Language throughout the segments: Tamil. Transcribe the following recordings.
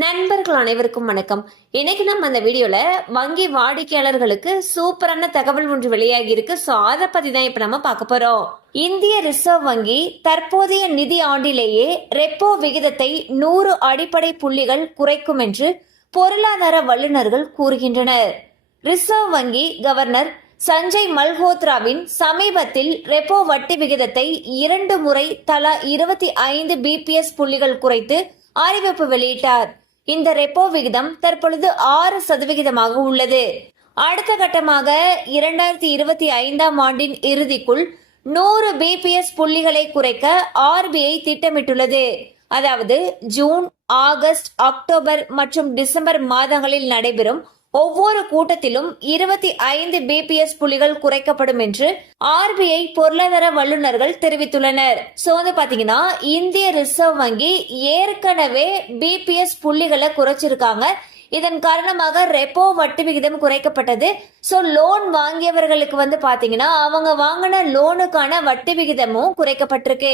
நண்பர்கள் அனைவருக்கும் வணக்கம். இன்னைக்கு நம்ம அந்த வீடியோல வங்கி வாடிக்கையாளர்களுக்கு சூப்பரான தகவல் ஒன்று வெளியாகி இருக்கு. ஸோ அதை பத்தி தான் இப்ப நம்ம பார்க்க போறோம். இந்திய ரிசர்வ் வங்கி தற்போதைய நிதி ஆண்டிலேயே ரெப்போ விகிதத்தை நூறு அடிப்படை புள்ளிகள் குறைக்கும் என்று பொருளாதார வல்லுநர்கள் கூறுகின்றனர். ரிசர்வ் வங்கி கவர்னர் சஞ்சய் மல்ஹோத்ராவின் சமீபத்தில் ரெப்போ வட்டி விகிதத்தை இரண்டு முறை தலா இருபத்தி ஐந்து பிபிஎஸ் புள்ளிகள் குறைத்து அறிவிப்பு வெளியிட்டார். இந்த ரெப்போ விகிதம் தற்பொழுது ஆறு சதவிகிதமாக உள்ளது. அடுத்த கட்டமாக இரண்டாயிரத்தி இருபத்தி ஐந்தாம் ஆண்டின் இறுதிக்குள் நூறு பிபிஎஸ் புள்ளிகளை குறைக்க ஆர்பிஐ திட்டமிட்டுள்ளது. அதாவது ஜூன் ஆகஸ்ட் அக்டோபர் மற்றும் டிசம்பர் மாதங்களில் நடைபெறும் ஒவ்வொரு கூட்டத்திலும் இருபத்தி ஐந்து பிபிஎஸ் புள்ளிகள் குறைக்கப்படும் என்று ஆர்பிஐ பொருளாதார வல்லுநர்கள் தெரிவித்துள்ளனர். சோ வந்து பாத்தீங்கன்னா இந்திய ரிசர்வ் வங்கி ஏற்கனவே பிபிஎஸ் புள்ளிகளை குறைச்சிருக்காங்க. இதன் காரணமாக ரெப்போ வட்டி விகிதம் குறைக்கப்பட்டது. ஸோ லோன் வாங்கியவர்களுக்கு வந்து பாத்தீங்கன்னா அவங்க வாங்கின லோனுக்கான வட்டி விகிதமும் குறைக்கப்பட்டிருக்கு.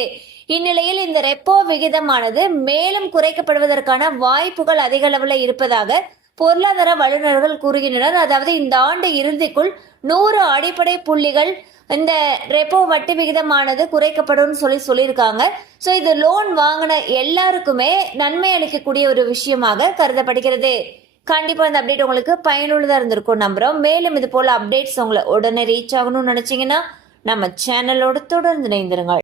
இந்நிலையில் இந்த ரெப்போ விகிதமானது மேலும் குறைக்கப்படுவதற்கான வாய்ப்புகள் அதிக அளவில் இருப்பதாக பொருளாதார வல்லுநர்கள் கூறுகின்றனர். அதாவது இந்த ஆண்டு இறுதிக்குள் நூறு அடிப்படை புள்ளிகள் இந்த ரெப்போ வட்டி விகிதமானது குறைக்கப்படும் சொல்லி சொல்லியிருக்காங்க. ஸோ இது லோன் வாங்கின எல்லாருக்குமே நன்மை அளிக்கக்கூடிய ஒரு விஷயமாக கருதப்படுகிறது. கண்டிப்பாக இந்த அப்டேட் உங்களுக்கு பயனுள்ளதாக இருந்திருக்கும் நம்புகிறோம் மேலும் இது போல் அப்டேட்ஸ் உங்களை உடனே ரீச் ஆகணும்னு நினச்சிங்கன்னா நம்ம சேனலோடு தொடர்ந்து இணைந்திருங்கள்.